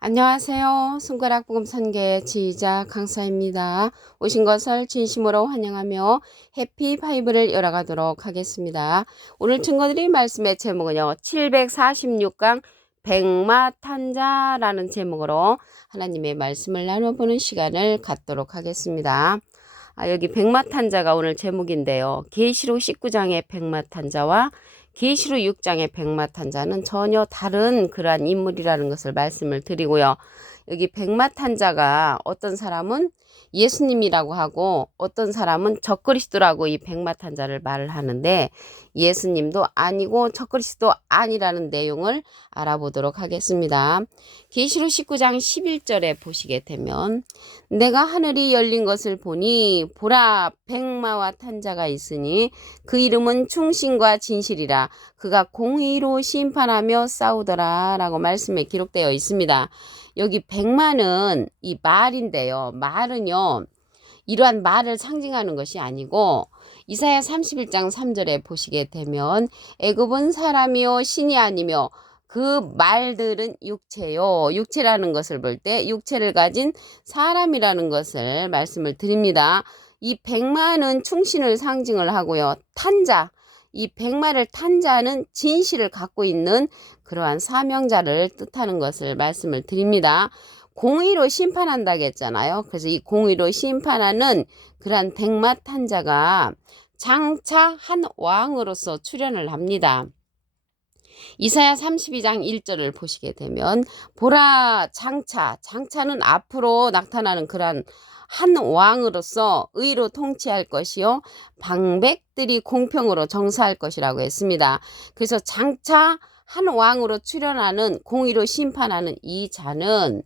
안녕하세요. 손가락 복음 선계 지휘자 강사입니다. 오신 것을 진심으로 환영하며 해피 파이브를 열어가도록 하겠습니다. 오늘 증거드릴 말씀의 제목은요. 746강 백마탄자라는 제목으로 하나님의 말씀을 나눠보는 시간을 갖도록 하겠습니다. 여기 백마탄자가 오늘 제목인데요. 계시록 19장의 백마탄자와 계시록 6장의 백마탄자는 전혀 다른 그러한 인물이라는 것을 말씀을 드리고요. 여기 백마탄자가 어떤 사람은 예수님이라고 하고 어떤 사람은 적그리스도라고 이 백마탄자를 말을 하는데 예수님도 아니고 적그리스도 아니라는 내용을 알아보도록 하겠습니다. 계시록 19장 11절에 보시게 되면 내가 하늘이 열린 것을 보니 보라 백마와 탄자가 있으니 그 이름은 충신과 진실이라 그가 공의로 심판하며 싸우더라 라고 말씀에 기록되어 있습니다. 여기 백마는 이 말인데요. 말은요. 이러한 말을 상징하는 것이 아니고 이사야 31장 3절에 보시게 되면 애굽은 사람이요 신이 아니며 그 말들은 육체요. 육체라는 것을 볼 때 육체를 가진 사람이라는 것을 말씀을 드립니다. 이 백마는 충신을 상징을 하고요. 탄자, 이 백마를 탄 자는 진실을 갖고 있는 그러한 사명자를 뜻하는 것을 말씀을 드립니다. 공의로 심판한다고 했잖아요. 그래서 이 공의로 심판하는 그러한 백마 탄자가 장차 한 왕으로서 출현을 합니다. 이사야 32장 1절을 보시게 되면 보라 장차는 앞으로 나타나는 그러한 한 왕으로서 의로 통치할 것이요 방백들이 공평으로 정사할 것이라고 했습니다. 그래서 장차 한 왕으로 출현하는 공의로 심판하는 이 자는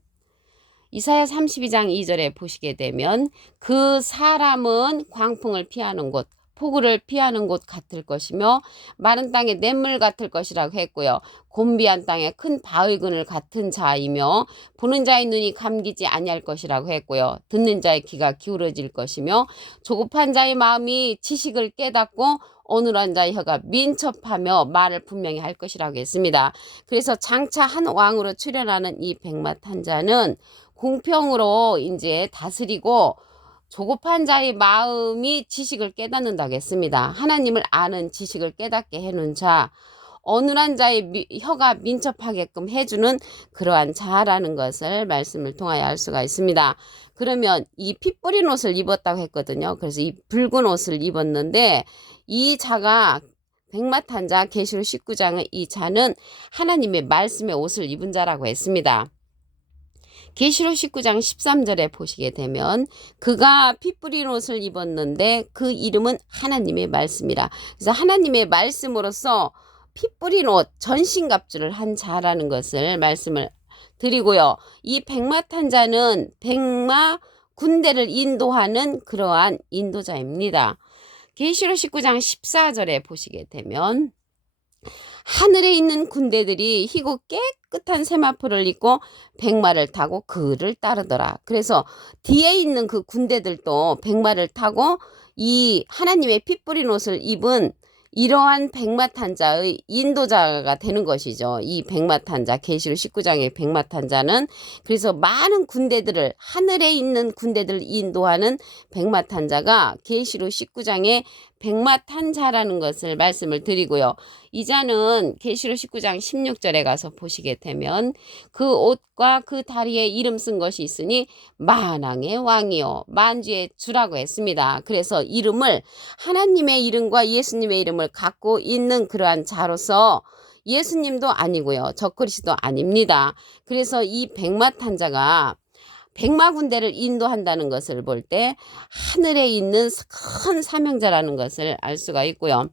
이사야 32장 2절에 보시게 되면 그 사람은 광풍을 피하는 곳 폭우를 피하는 곳 같을 것이며 마른 땅에 냇물 같을 것이라고 했고요. 곤비한 땅에 큰 바위 그늘 같은 자이며 보는 자의 눈이 감기지 아니할 것이라고 했고요. 듣는 자의 귀가 기울어질 것이며 조급한 자의 마음이 지식을 깨닫고 어눌한 자의 혀가 민첩하며 말을 분명히 할 것이라고 했습니다. 그래서 장차 한 왕으로 출현하는 이 백마탄자는 공평으로 이제 다스리고 조급한 자의 마음이 지식을 깨닫는다고 했습니다. 하나님을 아는 지식을 깨닫게 해놓은 자, 어눌한 자의 혀가 민첩하게끔 해주는 그러한 자라는 것을 말씀을 통하여 알 수가 있습니다. 그러면 이 피 뿌린 옷을 입었다고 했거든요. 그래서 이 붉은 옷을 입었는데 이 자가 백마탄자 계시록 19장의 이 자는 하나님의 말씀의 옷을 입은 자라고 했습니다. 계시록 19장 13절에 보시게 되면 그가 피 뿌린 옷을 입었는데 그 이름은 하나님의 말씀이라. 그래서 하나님의 말씀으로서 피 뿌린 옷 전신갑주를 한 자라는 것을 말씀을 드리고요. 이 백마탄자는 백마 군대를 인도하는 그러한 인도자입니다. 계시록 19장 14절에 보시게 되면 하늘에 있는 군대들이 희고 깨끗한 세마포를 입고 백마를 타고 그를 따르더라. 그래서 뒤에 있는 그 군대들도 백마를 타고 이 하나님의 피 뿌린 옷을 입은 이러한 백마탄자의 인도자가 되는 것이죠. 이 백마탄자 계시록 19장의 백마탄자는 그래서 많은 군대들을 하늘에 있는 군대들을 인도하는 백마탄자가 계시록 19장의 백마탄자라는 것을 말씀을 드리고요. 이 자는 계시록 19장 16절에 가서 보시게 되면 그 옷과 그 다리에 이름 쓴 것이 있으니 만왕의 왕이요 만주의 주라고 했습니다. 그래서 이름을 하나님의 이름과 예수님의 이름을 갖고 있는 그러한 자로서 예수님도 아니고요. 적그리스도 아닙니다. 그래서 이 백마탄자가 백마 군대를 인도한다는 것을 볼 때 하늘에 있는 큰 사명자라는 것을 알 수가 있고요.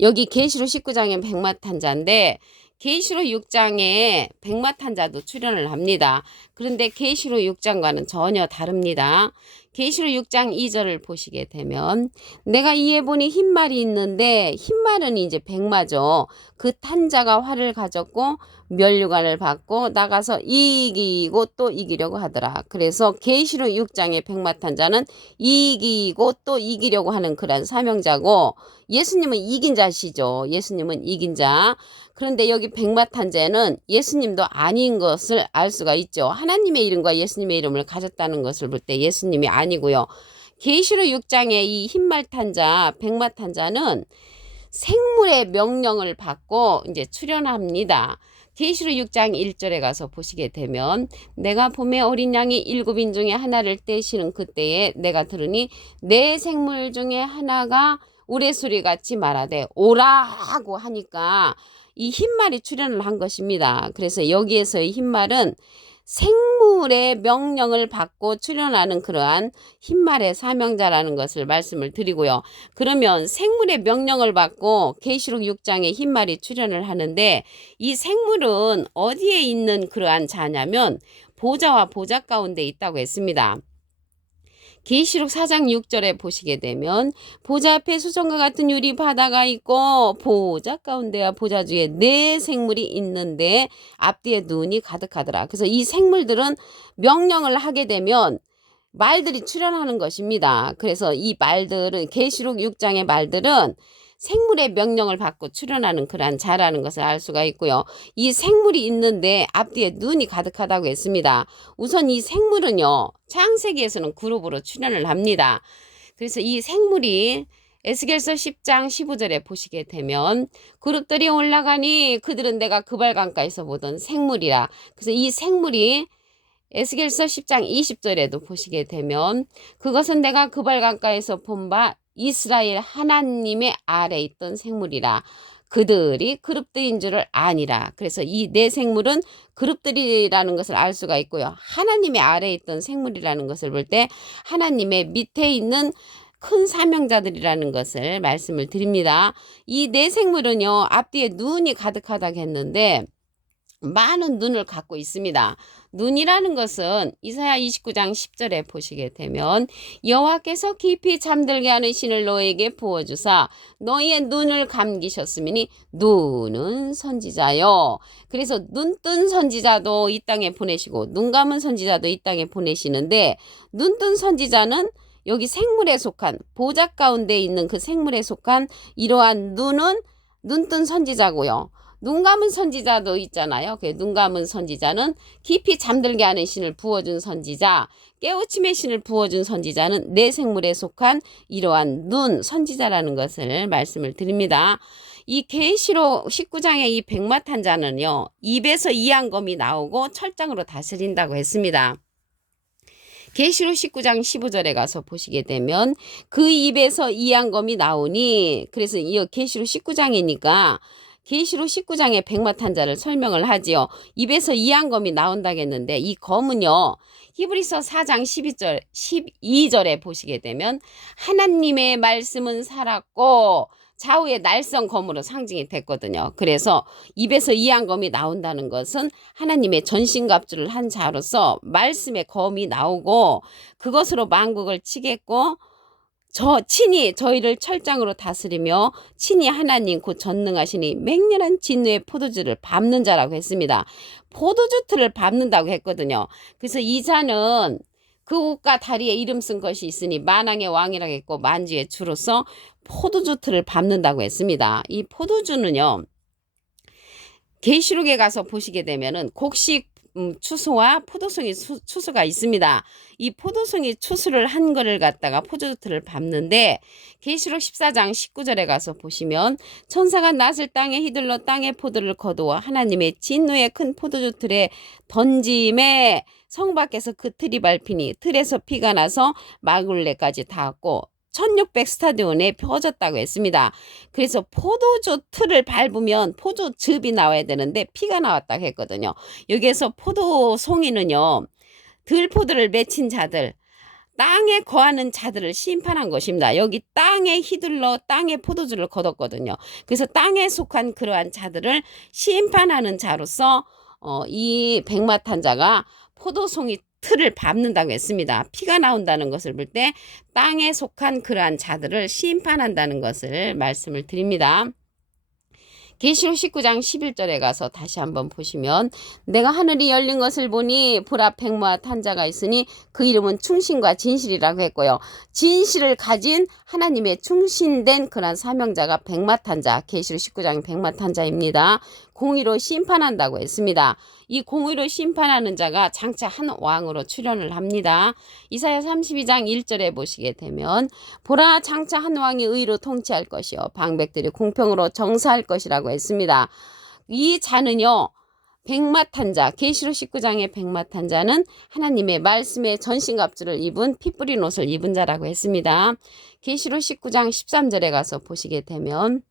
여기 계시록 19장의 백마탄자인데 계시록 6장에 백마탄자도 출연을 합니다. 그런데 계시록 6장과는 전혀 다릅니다. 계시록 6장 2절을 보시게 되면 내가 이에 보니 흰말이 있는데 흰말은 이제 백마죠. 그 탄자가 활을 가졌고 면류관을 받고 나가서 이기고 또 이기려고 하더라. 그래서 계시록 6장의 백마탄자는 이기고 또 이기려고 하는 그런 사명자고, 예수님은 이긴 자시죠. 예수님은 이긴 자. 그런데 여기 백마탄자는 예수님도 아닌 것을 알 수가 있죠. 하나님의 이름과 예수님의 이름을 가졌다는 것을 볼 때 예수님이 아니고요. 계시록 6장의 이 흰말탄자, 백마탄자는 생물의 명령을 받고 이제 출현합니다. 계시록 6장 1절에 가서 보시게 되면, 내가 봄에 어린 양이 7인 중에 하나를 떼시는 그때에 내가 들으니 내 생물 중에 하나가 우레소리 같이 말하되 오라고 하니까 이 흰말이 출현을 한 것입니다. 그래서 여기에서의 흰말은 생물의 명령을 받고 출현하는 그러한 흰말의 사명자라는 것을 말씀을 드리고요. 그러면 생물의 명령을 받고 계시록 6장에 흰말이 출현을 하는데, 이 생물은 어디에 있는 그러한 자냐면 보좌와 보좌 가운데 있다고 했습니다. 계시록 4장 6절에 보시게 되면, 보좌 앞에 수정과 같은 유리 바다가 있고 보좌 가운데와 보좌 주에 네 생물이 있는데 앞뒤에 눈이 가득하더라. 그래서 이 생물들은 명령을 하게 되면 말들이 출현하는 것입니다. 그래서 이 말들은, 계시록 6장의 말들은 생물의 명령을 받고 출현하는 그러한 자라는 것을 알 수가 있고요. 이 생물이 있는데 앞뒤에 눈이 가득하다고 했습니다. 우선 이 생물은요, 창세기에서는 그룹으로 출현을 합니다. 그래서 이 생물이 에스겔서 10장 15절에 보시게 되면, 그룹들이 올라가니 그들은 내가 그발강가에서 보던 생물이라. 그래서 이 생물이 에스겔서 10장 20절에도 보시게 되면, 그것은 내가 그발강가에서 본 바 이스라엘 하나님의 아래에 있던 생물이라. 그들이 그룹들인 줄을 아니라. 그래서 이 네 생물은 그룹들이라는 것을 알 수가 있고요. 하나님의 아래에 있던 생물이라는 것을 볼 때 하나님의 밑에 있는 큰 사명자들이라는 것을 말씀을 드립니다. 이 네 생물은요, 앞뒤에 눈이 가득하다고 했는데 많은 눈을 갖고 있습니다. 눈이라는 것은 이사야 29장 10절에 보시게 되면, 여호와께서 깊이 잠들게 하는 신을 너에게 부어주사 너희의 눈을 감기셨으니 눈은 선지자요. 그래서 눈 뜬 선지자도 이 땅에 보내시고 눈 감은 선지자도 이 땅에 보내시는데, 눈 뜬 선지자는 여기 생물에 속한, 보좌 가운데 있는 그 생물에 속한 이러한 눈은 눈 뜬 선지자고요. 눈 감은 선지자도 있잖아요. 그 눈 감은 선지자는 깊이 잠들게 하는 신을 부어준 선지자, 깨우침의 신을 부어준 선지자는 내 생물에 속한 이러한 눈 선지자라는 것을 말씀을 드립니다. 이 계시록 19장의 이 백마탄자는요, 입에서 이한검이 나오고 철장으로 다스린다고 했습니다. 계시록 19장 15절에 가서 보시게 되면, 그 입에서 이한검이 나오니, 그래서 이 계시록 19장이니까 계시록 19장의 백마탄자를 설명을 하지요. 입에서 이한검이 나온다겠는데, 이 검은요, 히브리서 4장 12절에 보시게 되면, 하나님의 말씀은 살았고 좌우의 날성검으로 상징이 됐거든요. 그래서 입에서 이한검이 나온다는 것은 하나님의 전신갑주를 한 자로서 말씀의 검이 나오고 그것으로 만국을 치겠고, 친히 저희를 철장으로 다스리며 친히 하나님 곧 전능하시니 맹렬한 진노의 포도주를 밟는 자라고 했습니다. 포도주 틀을 밟는다고 했거든요. 그래서 이 자는 그 옷과 다리에 이름 쓴 것이 있으니 만왕의 왕이라고 했고 만주의 주로서 포도주 틀을 밟는다고 했습니다. 이 포도주는요, 계시록에 가서 보시게 되면은 곡식 추수와 포도송이 추수가 있습니다. 이 포도송이 추수를 한 거를 갖다가 포도주틀을 밟는데, 계시록 14장 19절에 가서 보시면, 천사가 낫을 땅에 휘둘러 땅의 포도를 거두어 하나님의 진노의 큰 포도주틀에 던짐에 성 밖에서 그 틀이 밟히니 틀에서 피가 나서 마굴레까지 닿았고 1600 스타디온에 퍼졌다고 했습니다. 그래서 포도주 틀을 밟으면 포도즙이 나와야 되는데 피가 나왔다고 했거든요. 여기에서 포도송이는요, 들포도를 맺힌 자들, 땅에 거하는 자들을 심판한 것입니다. 여기 땅에 휘둘러 땅에 포도주를 거뒀거든요. 그래서 땅에 속한 그러한 자들을 심판하는 자로서 이 백마탄자가 포도송이 틀을 밟는다고 했습니다. 피가 나온다는 것을 볼 때 땅에 속한 그러한 자들을 심판한다는 것을 말씀을 드립니다. 계시록 19장 11절에 가서 다시 한번 보시면 내가 하늘이 열린 것을 보니 보라 백마와 탄자가 있으니 그 이름은 충신과 진실이라고 했고요. 진실을 가진 하나님의 충신된 그런 사명자가 백마탄자, 계시록 19장 백마탄자입니다. 공의로 심판한다고 했습니다. 이 공의로 심판하는 자가 장차 한 왕으로 출현을 합니다. 이사야 32장 1절에 보시게 되면 보라 장차 한 왕이 의로 통치할 것이요 방백들이 공평으로 정사할 것이라고 했습니다. 이 자는요 백마탄자, 계시록 19장의 백마탄자는 하나님의 말씀의 전신갑주를 입은 피 뿌린 옷을 입은 자라고 했습니다. 계시록 19장 13절에 가서 보시게 되면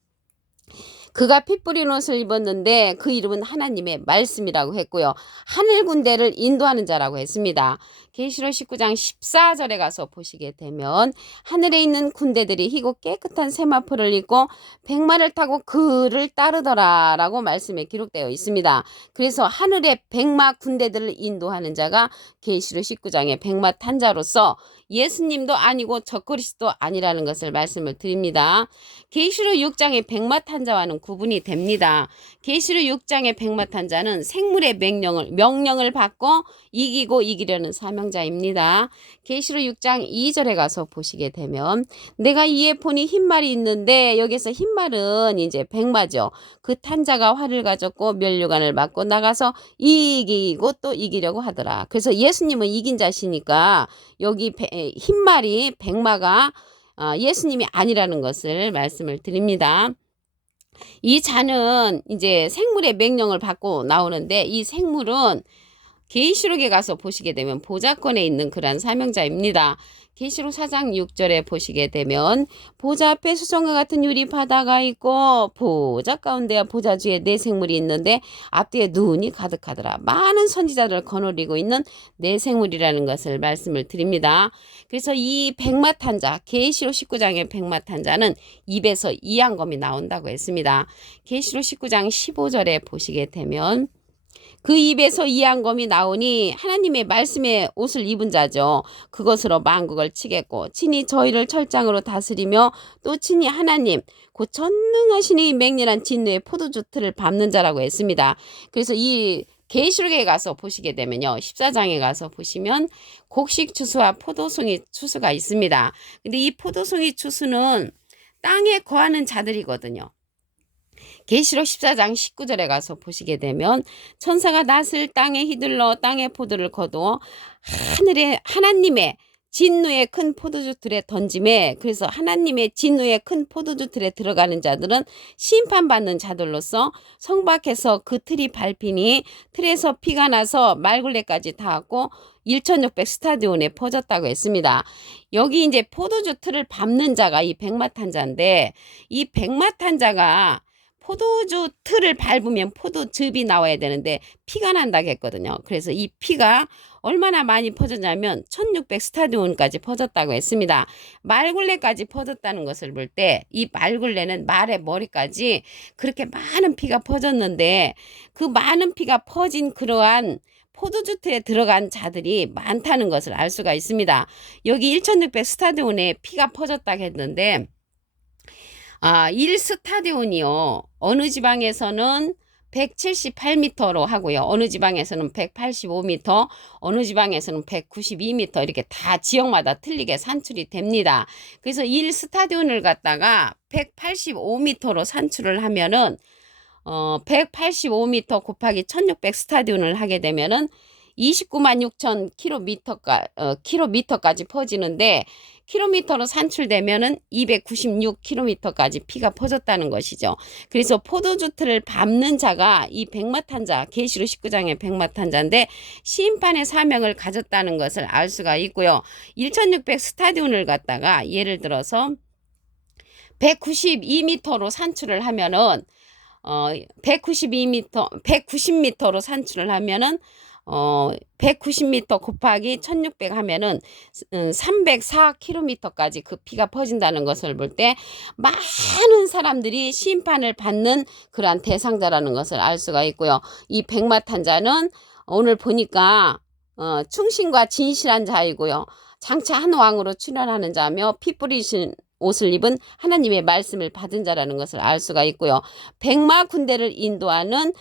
그가 피 뿌린 옷을 입었는데 그 이름은 하나님의 말씀이라고 했고요. 하늘 군대를 인도하는 자라고 했습니다. 계시록 19장 14절에 가서 보시게 되면 하늘에 있는 군대들이 희고 깨끗한 세마포를 입고 백마를 타고 그를 따르더라 라고 말씀에 기록되어 있습니다. 그래서 하늘의 백마 군대들을 인도하는 자가 계시록 19장의 백마 탄자로서 예수님도 아니고 적그리스도 아니라는 것을 말씀을 드립니다. 계시록 6장의 백마 탄자와는 구분이 됩니다. 계시록 6장의 백마 탄자는 생물의 명령을 받고 이기고 이기려는 사명자입니다. 계시록 6장 2절에 가서 보시게 되면 내가 이에 보니 흰말이 있는데 여기서 흰말은 이제 백마죠. 그 탄자가 활을 가졌고 면류관을 맞고 나가서 이기고 또 이기려고 하더라. 그래서 예수님은 이긴 자시니까 여기 흰말이 백마가 예수님이 아니라는 것을 말씀을 드립니다. 이 자는 이제 생물의 명령을 받고 나오는데 이 생물은 계시록에 가서 보시게 되면 보좌권에 있는 그러한 사명자입니다. 계시록 4장 6절에 보시게 되면 보좌 앞에 수정과 같은 유리 바다가 있고 보좌 가운데와 보좌 주에 네 생물이 있는데 앞뒤에 눈이 가득하더라. 많은 선지자들을 거느리고 있는 네 생물이라는 것을 말씀을 드립니다. 그래서 이 백마탄자, 계시록 19장의 백마탄자는 입에서 이양검이 나온다고 했습니다. 계시록 19장 15절에 보시게 되면 그 입에서 이양검이 나오니 하나님의 말씀의 옷을 입은 자죠. 그것으로 만국을 치겠고 친히 저희를 철장으로 다스리며 또 친히 하나님 곧 전능하시니 맹렬한 진노의 포도주 틀을 밟는 자라고 했습니다. 그래서 이 계시록에 가서 보시게 되면요. 14장에 가서 보시면 곡식 추수와 포도송이 추수가 있습니다. 근데 이 포도송이 추수는 땅에 거하는 자들이거든요. 계시록 14장 19절에 가서 보시게 되면 천사가 낫을 땅에 휘둘러 땅에 포도를 거두어 하늘에 하나님의 진노의 큰 포도주 틀에 던짐에 그래서 하나님의 진노의 큰 포도주 틀에 들어가는 자들은 심판받는 자들로서 성 밖에서 그 틀이 밟히니 틀에서 피가 나서 말굴레까지 닿았고 1600 스타디온에 퍼졌다고 했습니다. 여기 이제 포도주 틀을 밟는 자가 이 백마탄자인데 이 백마탄자가 포도주 틀을 밟으면 포도즙이 나와야 되는데 피가 난다고 했거든요. 그래서 이 피가 얼마나 많이 퍼졌냐면 1600 스타디온까지 퍼졌다고 했습니다. 말굴레까지 퍼졌다는 것을 볼 때 이 말굴레는 말의 머리까지 그렇게 많은 피가 퍼졌는데 그 많은 피가 퍼진 그러한 포도주 틀에 들어간 자들이 많다는 것을 알 수가 있습니다. 여기 1600 스타디온에 피가 퍼졌다고 했는데 1스타디온이요. 어느 지방에서는 178m로 하고요. 어느 지방에서는 185m, 어느 지방에서는 192m 이렇게 다 지역마다 틀리게 산출이 됩니다. 그래서 1스타디온을 갖다가 185m로 산출을 하면은 185m 곱하기 1600 스타디온을 하게 되면은 29만 6천 킬로미터까지 퍼지는데 킬로미터로 산출되면은 296킬로미터까지 피가 퍼졌다는 것이죠. 그래서 포도주 틀을 밟는 자가 이 백마탄자, 계시록 19장의 백마탄자인데 심판의 사명을 가졌다는 것을 알 수가 있고요. 1600 스타디온을 갖다가 예를 들어서 192m로 산출을 하면은 190m로 산출을 하면은 190m 곱하기 1600 하면은 304km까지 그 피가 퍼진다는 것을 볼 때 많은 사람들이 심판을 받는 그러한 대상자라는 것을 알 수가 있고요. 이 백마탄자는 오늘 보니까 충신과 진실한 자이고요. 장차 한 왕으로 출현하는 자며 피 뿌리신 옷을 입은 하나님의 말씀을 받은 자라는 것을 알 수가 있고요. 백마 군대를 인도하는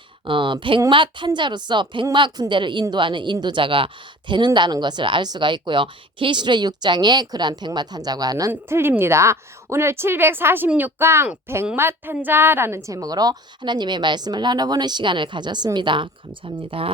백마 탄자로서 백마 군대를 인도하는 인도자가 되는다는 것을 알 수가 있고요. 계시록 6장의 그러한 백마 탄자와는 틀립니다. 오늘 746강 백마 탄자라는 제목으로 하나님의 말씀을 나눠보는 시간을 가졌습니다. 감사합니다.